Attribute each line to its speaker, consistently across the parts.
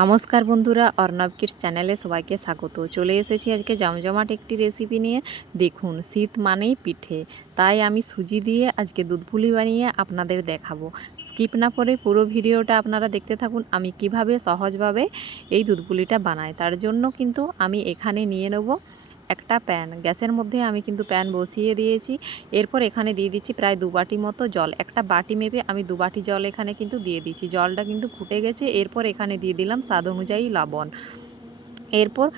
Speaker 1: নমস্কার বন্ধুরা, অর্ণব কিডস চ্যানেলে সবাইকে স্বাগত। চলে এসেছি আজকে জমজমাট একটি রেসিপি নিয়ে। দেখুন, শীত মানেই পিঠে। তাই আমি সুজি দিয়ে আজকে দুধ পুলি বানিয়ে আপনাদের দেখাবো। স্কিপ না করে পুরো ভিডিওটা আপনারা দেখতে থাকুন, আমি কীভাবে সহজভাবে এই দুধ পুলিটা বানাই। তার জন্য কিন্তু আমি এখানে নিয়ে নেব একটা প্যান। গ্যাসের মধ্যে আমি কিন্তু প্যান বসিয়ে দিয়েছি। এরপর এখানে দিয়ে দিচ্ছি প্রায় দু বাটি মতো জল। একটা বাটি মেপে আমি দু বাটি জল এখানে কিন্তু দিয়ে দিচ্ছি। জলটা কিন্তু ফুটে গেছে। এরপর এখানে দিয়ে দিলাম স্বাদ অনুযায়ী লবণ। এরপর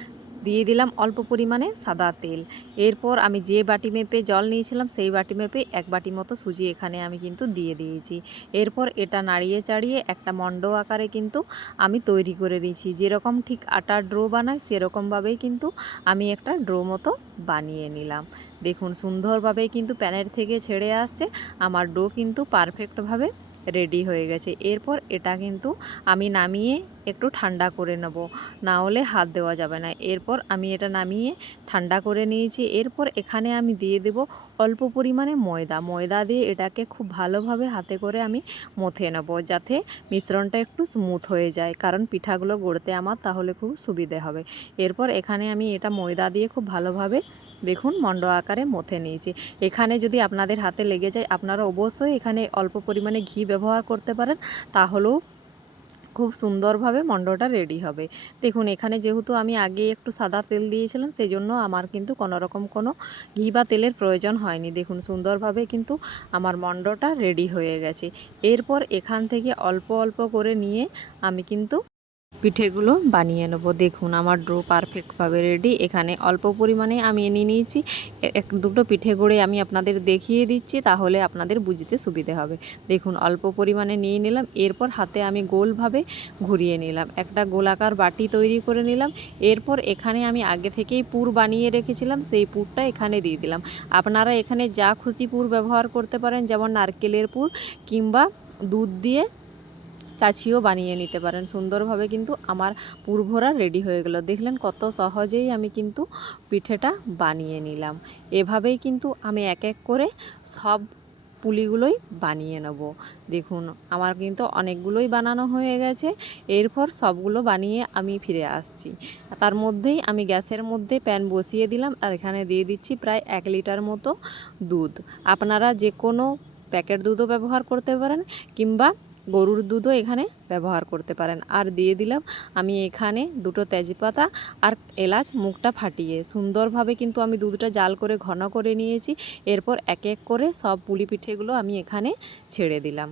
Speaker 1: দিয়ে দিলাম অল্প পরিমাণে সাদা তেল। এরপর আমি যে বাটি মেপে জল নিয়েছিলাম, সেই বাটি মেপে এক বাটি মতো সুজি এখানে আমি কিন্তু দিয়ে দিয়েছি। এরপর এটা নাড়িয়ে চাড়িয়ে একটা মণ্ড আকারে কিন্তু আমি তৈরি করে দিয়েছি। যেরকম ঠিক আটার ড্রো বানাই, সেরকমভাবেই কিন্তু আমি একটা ড্রো মতো বানিয়ে নিলাম। দেখুন, সুন্দরভাবে কিন্তু প্যানের থেকে ছেড়ে আসছে। আমার ডো কিন্তু পারফেক্টভাবে রেডি হয়ে গেছে। এরপর এটা কিন্তু আমি নামিয়ে একটু ঠান্ডা করে নেব। না হলে হাত দেওয়া যাবে না। এরপর আমি এটা নামিয়ে ঠান্ডা করে নিয়েছি। এরপর এখানে আমি দিয়ে দেব অল্প পরিমাণে ময়দা। ময়দা দিয়ে এটাকে খুব ভালোভাবে হাতে করে আমি মথে নেব যাতে মিশ্রণটা একটু স্মুথ হয়ে যায়। কারণ পিঠাগুলো গড়তে আমার তাহলে খুব সুবিধে হবে। এরপর এখানে আমি এটা ময়দা দিয়ে খুব ভালোভাবে দেখুন মণ্ড আকারে মথে নিয়েছি। এখানে যদি আপনাদের হাতে লেগে যায়, আপনারা অবশ্যই এখানে অল্প পরিমাণে ঘি ব্যবহার করতে পারেন। তাহলেও খুব সুন্দরভাবে মণ্ডটা রেডি হবে। দেখুন, এখানে যেহেতু আমি আগে একটু সাদা তেল দিয়েছিলাম সেই জন্য আমার কিন্তু কোনোরকম কোনো ঘি বা তেলের প্রয়োজন হয়নি। দেখুন, সুন্দরভাবে কিন্তু আমার মণ্ডটা রেডি হয়ে গেছে। এরপর এখান থেকে অল্প অল্প করে নিয়ে আমি কিন্তু পিঠেগুলো বানিয়ে নেব। দেখুন, আমার ড্রো পারফেক্টভাবে রেডি। এখানে অল্প পরিমাণে আমি এনে নিয়েছি। এক, দুটো পিঠে গড়ে আমি আপনাদের দেখিয়ে দিচ্ছি, তাহলে আপনাদের বুঝতে সুবিধে হবে। দেখুন, অল্প পরিমাণে নিয়ে নিলাম। এরপর হাতে আমি গোলভাবে ঘুরিয়ে নিলাম। একটা গোলাকার বাটি তৈরি করে নিলাম। এরপর এখানে আমি আগে থেকেই পুর বানিয়ে রেখেছিলাম। সেই পুরটা এখানে দিয়ে দিলাম। আপনারা এখানে যা খুশি পুর ব্যবহার করতে পারেন, যেমন নারকেলের পুর কিংবা দুধ দিয়ে চাচিও বানিয়ে নিতে পারেন। সুন্দরভাবে কিন্তু আমার পূর্বরা রেডি হয়ে গেল। দেখলেন কত সহজেই আমি কিন্তু পিঠেটা বানিয়ে নিলাম। এভাবেই কিন্তু আমি এক এক করে সব পুলিগুলোই বানিয়ে নেব। দেখুন, আমার কিন্তু অনেকগুলোই বানানো হয়ে গেছে। এরপর সবগুলো বানিয়ে আমি ফিরে আসছি। তার মধ্যেই আমি গ্যাসের মধ্যে প্যান বসিয়ে দিলাম আর এখানে দিয়ে দিচ্ছি প্রায় এক লিটার মতো দুধ। আপনারা যে কোনো প্যাকেট দুধও ব্যবহার করতে পারেন কিংবা গরুর দুধও এখানে ব্যবহার করতে পারেন। আর দিয়ে দিলাম আমি এখানে দুটো তেজপাতা আর এলাচ মুখটা ফাটিয়ে। সুন্দরভাবে কিন্তু আমি দুধটা জাল করে ঘন করে নিয়েছি। এরপর এক এক করে সব পুলি পিঠেগুলো আমি এখানে ছেড়ে দিলাম।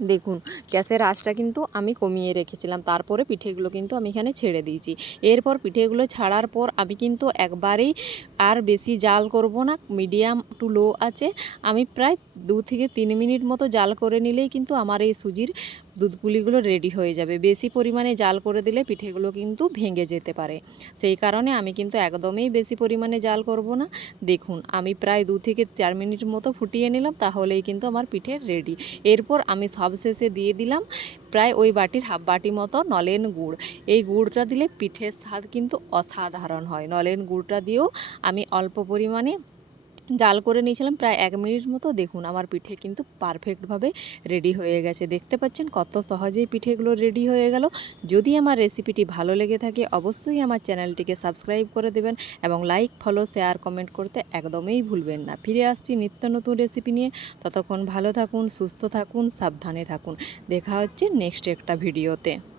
Speaker 1: দেখুন, গ্যাসের আঁচটা কিন্তু আমি কমিয়ে রেখেছিলাম, তারপরে পিঠেগুলো কিন্তু আমি এখানে ছেড়ে দিয়েছি। এরপর পিঠেগুলো ছাড়ার পর আমি কিন্তু একবারেই আর বেশি জাল করব না, মিডিয়াম টু লো আছে। আমি প্রায় দু থেকে তিন মিনিট মতো জাল করে নিলেই কিন্তু আমার এই সুজির দুধ পুলিগুলো রেডি হয়ে যাবে। বেশি পরিমাণে জাল করে দিলে পিঠেগুলো কিন্তু ভেঙে যেতে পারে। সেই কারণে আমি কিন্তু একদমই বেশি পরিমাণে জাল করব না। দেখুন, আমি প্রায় দু থেকে চার মিনিট মতো ফুটিয়ে নিলাম, তাহলেই কিন্তু আমার পিঠে রেডি এরপর আমি সবশেষে দিয়ে দিলাম প্রায় ওই বাটির হাফ বাটি মতো নলেন গুড়। এই গুড়টা দিলে পিঠের স্বাদ কিন্তু অসাধারণ হয়। নলেন গুড়টা দিয়েও আমি অল্প পরিমাণে জাল করে নিয়েছিলাম, প্রায় এক মিনিট মতো দেখুন আমার পিঠে কিন্তু পারফেক্টভাবে রেডি হয়ে গেছে। দেখতে পাচ্ছেন কত সহজেই পিঠেগুলো রেডি হয়ে গেল। যদি আমার রেসিপিটি ভালো লেগে থাকে, অবশ্যই আমার চ্যানেলটিকে সাবস্ক্রাইব করে দেবেন এবং লাইক, ফলো, শেয়ার, কমেন্ট করতে একদমই ভুলবেন না। ফিরে আসছি নিত্য নতুন রেসিপি নিয়ে। ততক্ষণ ভালো থাকুন, সুস্থ থাকুন, সাবধানে থাকুন। দেখা হচ্ছে নেক্সট একটা ভিডিওতে।